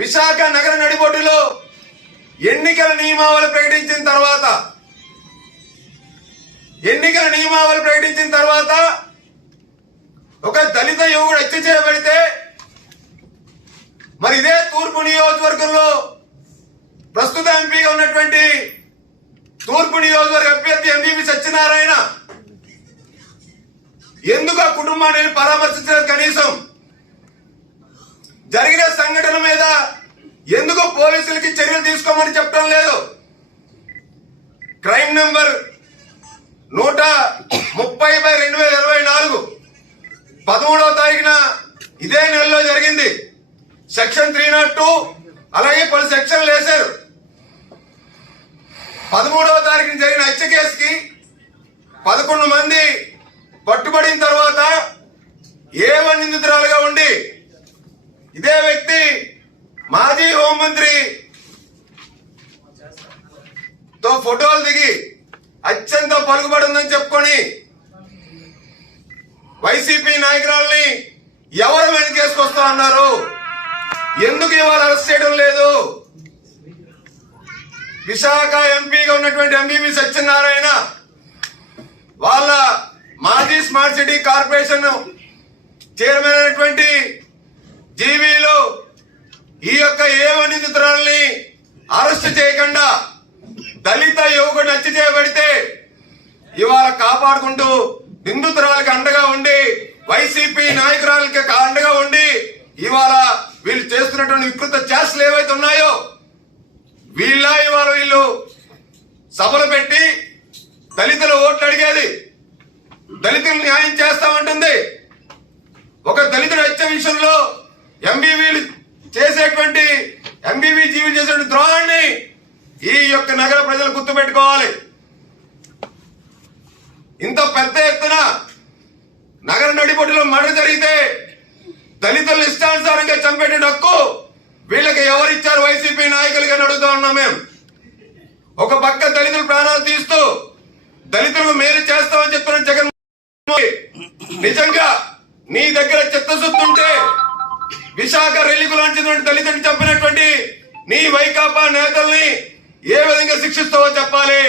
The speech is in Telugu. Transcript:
విశాఖ నగర నడిబొడ్డులో ఎన్నికల నియమావళి ప్రకటించిన తర్వాత ఒక దళిత యువకుడు హత్య చేయబడితే మరి ఇదే తూర్పు నియోజకవర్గంలో ప్రస్తుత ఎంపీగా ఉన్నటువంటి తూర్పు నియోజకవర్గ అభ్యర్థి ఎంవీవీ సత్యనారాయణ ఎందుకు ఆ కుటుంబాన్ని పరామర్శించలేదు? కనీసం జరిగిన సంఘటన మీద ఎందుకు పోలీసులకి చర్యలు తీసుకోమని చెప్పడం లేదు? క్రైమ్ నెంబర్ 130/2024 13వ తారీఖున ఇదే నెలలో జరిగింది. సెక్షన్ 302 అలాగే పలు సెక్షన్లు వేశారు. 13వ తారీఖున జరిగిన హత్య కేసుకి 11 మంది పట్టుబడిన తర్వాత A1 నిందితురాలుగా ఉండి ఇదే వ్యక్తి మాజీ హోంమంత్రి తో ఫోటోలు దిగి అత్యంత పలుకుబడి ఉందని చెప్పుకొని వైసీపీ నాయకురాలని ఎవరు వెనకేసుకొస్తా అన్నారు? ఎందుకు ఇవాళ అరెస్ట్ చేయడం లేదు? విశాఖ ఎంపీగా ఉన్నటువంటి ఎంవీవీ సత్యనారాయణ వాళ్ళ మాజీ స్మార్ట్ సిటీ కార్పొరేషన్ చైర్మన్ అయినటువంటి జీవీలు ఈ యొక్క A1 నిందితురాలని అరెస్ట్ చేయకుండా దళిత యువకుడు హత్య చేయబడితే ఇవాళ కాపాడుకుంటూ నిందితురాలకి అండగా ఉండి వైసీపీ నాయకురాలకి అండగా ఉండి ఇవాళ వీళ్ళు చేస్తున్నటువంటి వికృత చేష్టలు ఏవైతే ఉన్నాయో ఇవాళ వీళ్ళు సభలు పెట్టి దళితుల ఓట్లు అడిగేది, దళితులు న్యాయం చేస్తామంటుంది. ఒక దళితుల హత్య విషయంలో ఎంబీవీ జీవీలు చేసేటువంటి ద్రోహాన్ని ఈ యొక్క నగర ప్రజలు గుర్తుపెట్టుకోవాలి. ఇంత పెద్ద ఎత్తున నగర నడిబొడ్డులో మర్డర్ జరిగితే దళితులు ఇష్టానుసారంగా చంపేట హక్కు వీళ్ళకి ఎవరిచ్చారు? వైసీపీ నాయకులుగా అడుగుతా ఉన్నాం మేము. ఒక పక్క దళితులు ప్రాణాలు తీస్తూ దళితులకు మేలు చేస్తామని చెప్పిన జగన్, నిజంగా నీ దగ్గర చిత్తశుద్ధి ఉంటే విశాఖ రెల్లికు లాంటిటువంటి దళితుడిని చంపినటువంటి నీ వైకాపా నేతల్ని ఏ విధంగా శిక్షిస్తావో చెప్పాలి.